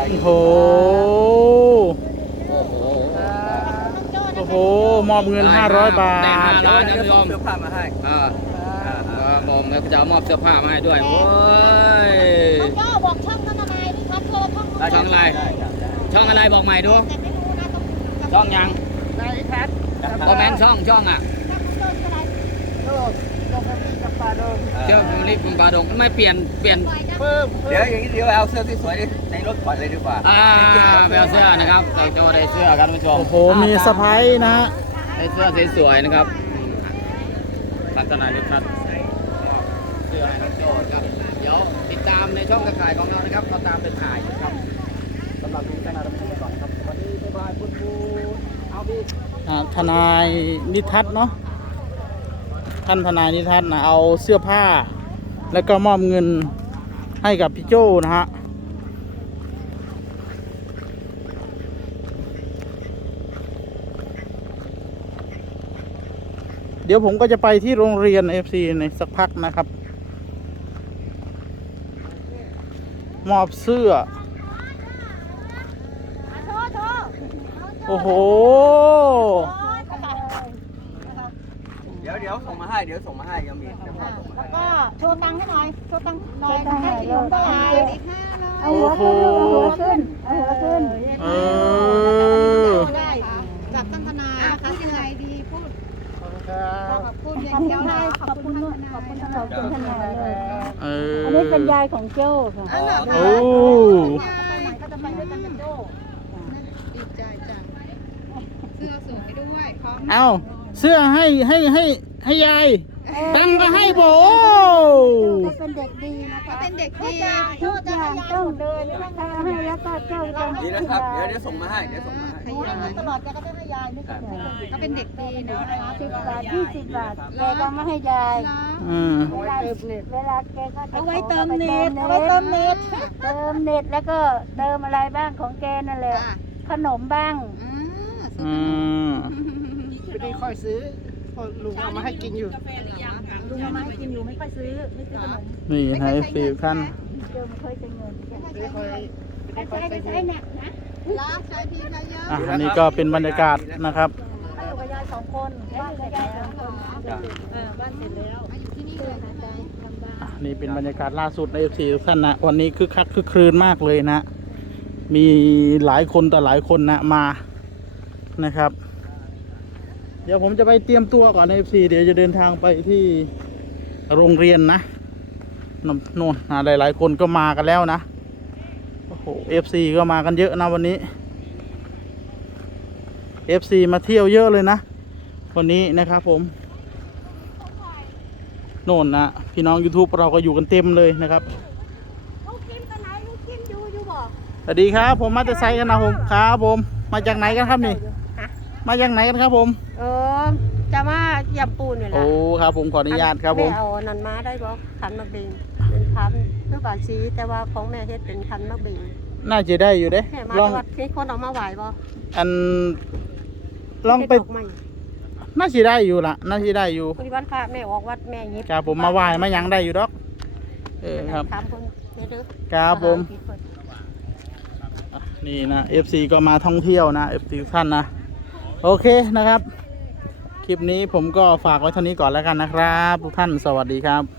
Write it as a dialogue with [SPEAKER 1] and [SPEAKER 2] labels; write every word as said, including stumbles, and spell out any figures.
[SPEAKER 1] โอ้โหโอ้โหมอบเงินห้าร้อยบาท
[SPEAKER 2] ห้าร้อยนะพี่ชม
[SPEAKER 3] เสื้อผ้ามาให้
[SPEAKER 2] อ่าครับผมแล้วจะมอบเสื้อผ้ามาให้ด้วยโอ้ย
[SPEAKER 4] ก็บอกช่องทนายนี่ครับเธอช่อง
[SPEAKER 2] ช่องอะไรช่องอะไรบอกใหม่ดู
[SPEAKER 4] แต่ไม่รู้นะต้อง
[SPEAKER 2] ช่องยัง
[SPEAKER 3] นายแพท
[SPEAKER 2] คอมเมนต์ช่องช่องอ่ะ
[SPEAKER 3] โลกโลกนี้กับปลาโดง
[SPEAKER 2] เจ้าผมรีบผมปลาดงไม่เปลี่ยนเปลี่ยน
[SPEAKER 3] เพิ่มเดี๋ยวอย่างนี้เดี๋ยวเอาเสื้อที่สวยในรถก่อนเลยดีกว่า
[SPEAKER 2] อ่าไปเอาเสื้อนะครับเราจะได้เสื้อกันท่านผู้ชม
[SPEAKER 1] โอ้โหมีสะพ้ายนะ
[SPEAKER 2] ได้เสื้อสวยๆนะครับทัศนายนิทัศน์เสื้อให้น้องโจ้ครับเดี๋ยวติดตามในช่องกระต่ายของเรานะครับเราตามไปถ่ายนะครับสำหรับวันนี้ก็น่าจะเป็นก่อนครับสวัสดีบ๊ายบายคุณบูเอาพี่
[SPEAKER 1] อ่าทนายนิทัศน์เนาะท่านทนายนิทัศน์นะเอาเสื้อผ้า แล้วก็มอบเงินให้กับพี่โจ้นะฮะเดี๋ยวผมก็จะไปที่โรงเรียน เอฟ ซี ในสักพักนะครับ มอบเสื้อ โอ้โห
[SPEAKER 3] เดี๋ยวเดี๋ยวส่งมาให้เดี๋ยวส่งมาให้ยังมีเสื้อผ้าส่งมาให้
[SPEAKER 4] ก็โชว์ตังค์ให้หน่อยโชว์ตังค์หน่อยให้ขนมก็หาย
[SPEAKER 1] โอ้โห
[SPEAKER 4] ขึ้นเอาหัวขึ้น
[SPEAKER 1] เออ
[SPEAKER 4] ได้จากท่านทนายนะคะยังไงดีพูดขอบคุณอย่างเดียวเลยขอบคุณขอบคุณขอบคุณทนายเลย
[SPEAKER 1] เออ
[SPEAKER 5] อันนี้เป็นยายของโจ้ค่ะ
[SPEAKER 1] โอ้
[SPEAKER 4] ไปไหนก็จะไปด้วยกันกับโจ้
[SPEAKER 6] ดีใจจังเสื้อสวยด้วยพร้อม
[SPEAKER 1] เอาเสื้อให้ให้ให้ให้ยายตังค์ก็ให้โบ
[SPEAKER 5] ก็เป็นเด็กดีนะ
[SPEAKER 6] เขา
[SPEAKER 5] คะ
[SPEAKER 6] เป็นเด็กดี
[SPEAKER 5] ทุกอย่างต้องเดินถ้าให้แล้วก็เจ้าต้อง
[SPEAKER 3] ดีนะครับเดี๋ยวเดี๋ยวส่งมาให้เดี๋ยวส่งมาให้
[SPEAKER 4] ตลอดแกก็จะให้ยายไม่เคย
[SPEAKER 6] เขาเป็นเด็กดีเนาะ
[SPEAKER 5] สิบบาทยี่สิบบาทแกก็มาให้ยาย
[SPEAKER 1] อืม
[SPEAKER 5] เวลาเวลาแกก็จะ
[SPEAKER 4] เอาไว้เติมเน็ตเอาไว้เติมเน็ต
[SPEAKER 5] เติมเน็ตแล้วก็เติมอะไรบ้างของแกนั่นแหละขนมบ้าง
[SPEAKER 1] อืม
[SPEAKER 3] ไม่ได้ค่อยซื้อลุงเอามาให้กินอยู่
[SPEAKER 4] ลุงเอามาให้กินอยู่ไม่ค่อยซื้อไม่ซื้อขนม
[SPEAKER 1] นี่ให้ฟิวขั้น
[SPEAKER 5] เติมเคยจะเงิน
[SPEAKER 3] ไม่ได้ค่อยไม่ได้ค่อย
[SPEAKER 4] ใช้
[SPEAKER 3] ซื้อ
[SPEAKER 4] ใช้หนักนะ
[SPEAKER 6] ล้าใช้ดีใช้เยอะ
[SPEAKER 1] อ่ะอันนี้ก็เป็นบรรยากาศนะครับ
[SPEAKER 4] มาอยู่กับยายสองคนบ้านกับยายสองคน
[SPEAKER 6] เออบ้านเสร็จแล้วมาอยู่ที่นี่เลยนะ
[SPEAKER 1] อ่ะนี่เป็นบรรยากาศล่าสุดใน เอฟ ซี ทุกท่านนะวันนี้คึกคักคึกครื้นมากเลยนะ มีหลายคนต่อหลายคนนะมานะครับ เดี๋ยวผมจะไปเตรียมตัวก่อนใน เอฟ ซี เดี๋ยวจะเดินทางไปที่โรงเรียนนะนนโน่นนะหลายๆคนก็มากันแล้วนะโอ้โห เอฟ ซี ก็มากันเยอะนะวันนี้ เอฟ ซี มาเที่ยวเยอะเลยนะวันนี้นะครับผมโน่นนะพี่น้อง YouTube เราก็อยู่กันเต็มเลยนะครับ
[SPEAKER 4] ลูกกินกันไหนลูกกินอยู่อยู่บอก
[SPEAKER 1] สวัสดีครับผมมาจะไซค์กันนะผมครับผมมาจากไหนกันครับนี่มาจากไหนกันครับผม
[SPEAKER 5] เออจะมาเหยียบปูนอยู่แล้
[SPEAKER 1] โอ้
[SPEAKER 5] ว
[SPEAKER 1] ครับผมขออนุญาตครับผม
[SPEAKER 5] แม่เอานันมาได้บ่ขันมะเบงเป็นคันเมื่อบาชีแต่ว่าของแม่เฮ็ดเป็นคันมะเบง
[SPEAKER 1] น่าจะได้อยู่เด้
[SPEAKER 5] แม่มา
[SPEAKER 1] ลอง
[SPEAKER 5] วัดที่คนเอามาไหวบ่
[SPEAKER 1] อันลองไป
[SPEAKER 5] เฮ็ดดกม้
[SPEAKER 1] น่าจะได้อยู่ล่ะน่าจะได้อยู่
[SPEAKER 5] พอดีวันพระแม่ออกวัดแม่หยิบ
[SPEAKER 1] ครับผมมาไหว้มาหยังได้อยู่ดอกเออครับ
[SPEAKER 5] ถามคนเด้อเด้อ
[SPEAKER 1] ครับผมอ่ะนี่นะ เอฟ ซี ก็มาท่องเที่ยวนะ เอฟ ซี ทุกท่านนะโอเคนะครับ คลิปนี้ผมก็ฝากไว้เท่านี้ก่อนแล้วกันนะครับ ทุกท่านสวัสดีครับ